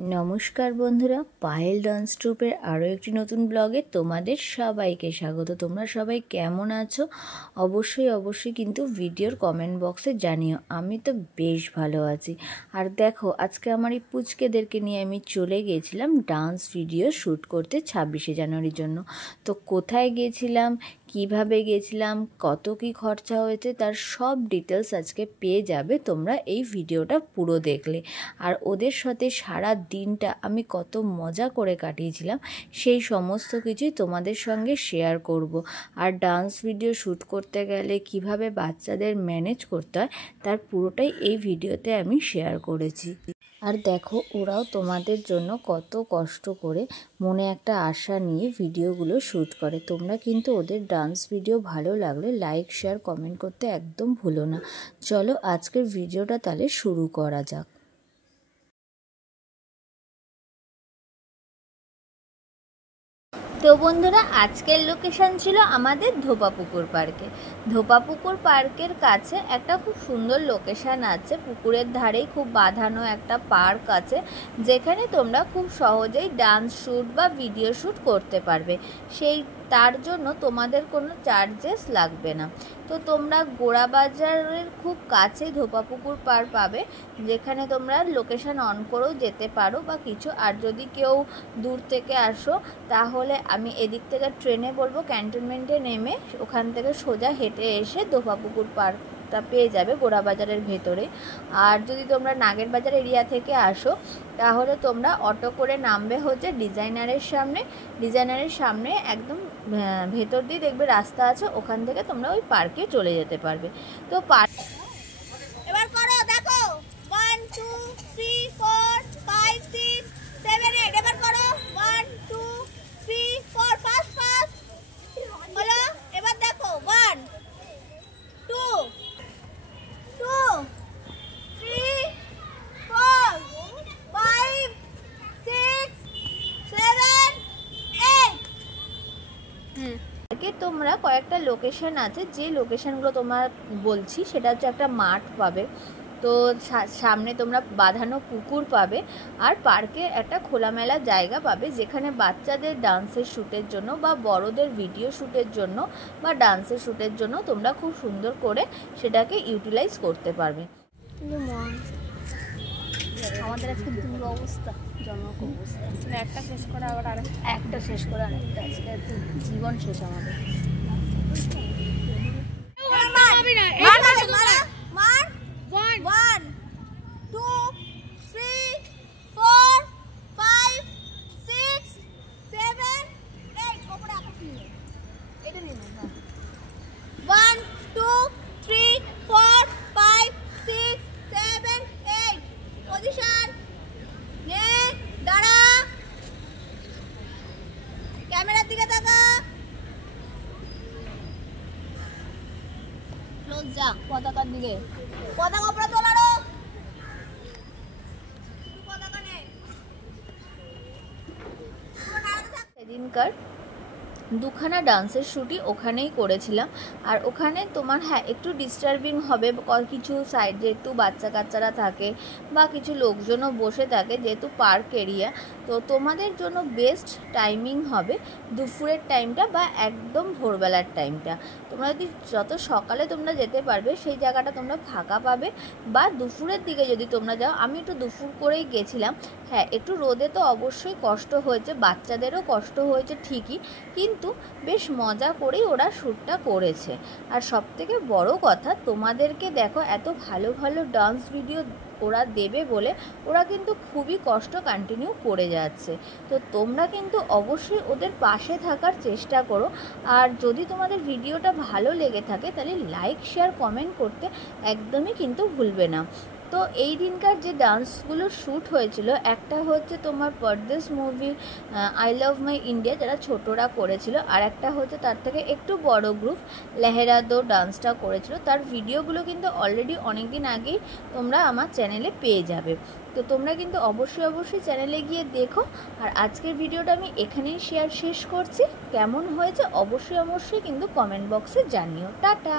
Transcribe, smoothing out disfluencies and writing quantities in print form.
নমস্কার বন্ধুরা, পায়েল ডান্স ট্রুপের আরও একটি নতুন ব্লগে তোমাদের সবাইকে স্বাগত। তোমরা সবাই কেমন আছো অবশ্যই কিন্তু ভিডিওর কমেন্ট বক্সে জানিও। আমি তো বেশ ভালো আছি। আর দেখো, আজকে আমার এই পুচকেদেরকে নিয়ে আমি চলে গিয়েছিলাম ডান্স ভিডিও শ্যুট করতে 26শে জানুয়ারির জন্য। তো কোথায় গিয়েছিলাম, কিভাবে গিয়েছিলাম, কত কি খরচা হয়েছে, তার সব ডিটেলস আজকে পেয়ে যাবে তোমরা এই ভিডিওটা পুরো দেখলে। আর ওদের সাথে সারা দিনটা আমি কত মজা করে কাটিয়েছিলাম সেই সমস্ত কিছুই তোমাদের সঙ্গে শেয়ার করব। আর ডান্স ভিডিও শ্যুট করতে গেলে কিভাবে বাচ্চাদের ম্যানেজ করতে হয় তার পুরোটাই এই ভিডিওতে আমি শেয়ার করেছি। আর দেখো, ওরাও তোমাদের জন্য কত কষ্ট করে মনে একটা আশা নিয়ে ভিডিওগুলো শ্যুট করে। তোমরা কিন্তু ওদের ডান্স ভিডিও ভালো লাগলে লাইক, শেয়ার, কমেন্ট করতে একদম ভুলো না। চলো আজকের ভিডিওটা তাহলে শুরু করা যাক। তো বন্ধুরা, আজকের লোকেশন ছিল আমাদের ধোপাপুকুর পার্কে। ধোপাপুকুর পার্কের কাছে একটা খুব সুন্দর লোকেশন আছে, পুকুরের ধারেই খুব বাঁধানো একটা পার্ক আছে, যেখানে তোমরা খুব সহজেই ডান্স শ্যুট বা ভিডিও শ্যুট করতে পারবে। তার জন্য তোমাদের কোনো চার্জেস লাগবে না। তো তোমরা গোড়াবাজারের খুব কাছে ধোপাপুকুর পার্ক পাবে, যেখানে তোমরা লোকেশন অন করেও যেতে পারো বা কিছু। আর যদি কেউ দূর থেকে আসো তাহলে আমি এদিক থেকে ট্রেনে বলবো, ক্যান্টনমেন্টে নেমে ওখান থেকে সোজা হেঁটে এসে ধোপাপুকুর পার্কটা পেয়ে যাবে গোড়াবাজারের ভেতরে। আর যদি তোমরা নাগেরবাজার এরিয়া থেকে আসো তাহলে তোমরা অটো করে নামবে হচ্ছে ডিজাইনারের সামনে একদম ভেতর দিয়ে দেখবে রাস্তা আছে, ওখান থেকে তোমরা ওই পার্কে চলে যেতে পারবে। তো এবার করো, দেখো 1 2 3 4 5 6 7 8 এবার করো 1 2 3 4 5 5 হলো। এবার দেখো 1 2 2 3 4 5 6 7 8। তোমরা কয়েকটা লোকেশন আছে, যে লোকেশনগুলো তোমার বলছি সেটা হচ্ছে একটা মাঠ পাবে, তো সামনে তোমরা বাঁধানো পুকুর পাবে, আর পার্কে একটা খোলামেলা জায়গা পাবে যেখানে বাচ্চাদের ডান্সের শ্যুটের জন্য বা বড়দের ভিডিও শ্যুটের জন্য বা ডান্সের শ্যুটের জন্য তোমরা খুব সুন্দর করে সেটাকে ইউটিলাইজ করতে পারবে। আমাদের আজকে দুটো অবস্থা, জনক অবস্থা, একটা শেষ করে আবার একটা শেষ করে আরেকটা, আজকে জীবন শেষ আমাদের। ক্যামেরার দিকে তাকা, ক্লোজ যা, পতাকার দিকে, পতাকা উপরে তোলারো, পতাকা নেই। সেদিনকার দুখানা ডান্সের শ্যুটই ওখানেই করেছিলাম। আর ওখানে তোমার একটু ডিস্টার্বিং হবে কিছু সাইড, যেহেতু বাচ্চা কাচ্চারা থাকে বা কিছু লোকজনও বসে থাকে, যেহেতু পার্ক এরিয়া। তো তোমাদের জন্য বেস্ট টাইমিং হবে দুপুরের টাইমটা বা একদম ভোরবেলার টাইমটা। তোমরা যদি যত সকালে তোমরা যেতে পারবে সেই জায়গাটা তোমরা ফাঁকা পাবে, বা দুপুরের দিকে যদি তোমরা যাও, আমি একটু দুপুর করেই গেছিলাম। হ্যাঁ, একটু রোদে তো অবশ্যই কষ্ট হয়েছে, বাচ্চাদেরও কষ্ট হয়েছে ঠিকই, কিন্তু বেশ মজা করেই ওরা শ্যুটটা করেছে। আর সবথেকে বড় কথা, তোমাদেরকে দেখো এত ভালো ভালো ডান্স ভিডিও ওরা দেবে বলে ওরা কিন্তু খুবই কষ্ট কন্টিনিউ করে যাচ্ছে। তো তোমরা কিন্তু অবশ্যই ওদের পাশে থাকার চেষ্টা করো। আর যদি তোমাদের ভিডিওটা ভালো লেগে থাকে তাহলে লাইক, শেয়ার, কমেন্ট করতে একদমই কিন্তু ভুলবে না। তো এই দিনকার যে ডান্সগুলো শ্যুট হয়েছিল, একটা হচ্ছে তোমার পরদেশ মুভির আই লাভ মাই ইন্ডিয়া, যারা ছোটরা করেছিল, আর একটা হচ্ছে তার থেকে একটু বড় গ্রুপ লেহেরা দো ডান্সটা করেছিল। তার ভিডিওগুলো কিন্তু অলরেডি অনেক দিন আগেই তোমরা আমার চ্যানেলে পেয়ে যাবে। তো তোমরা কিন্তু অবশ্যই চ্যানেলে গিয়ে দেখো। আর আজকের ভিডিওটা আমি এখানেই শেষ করছি। কেমন হয়েছে অবশ্যই কিন্তু কমেন্ট বক্সে জানিও। টাটা।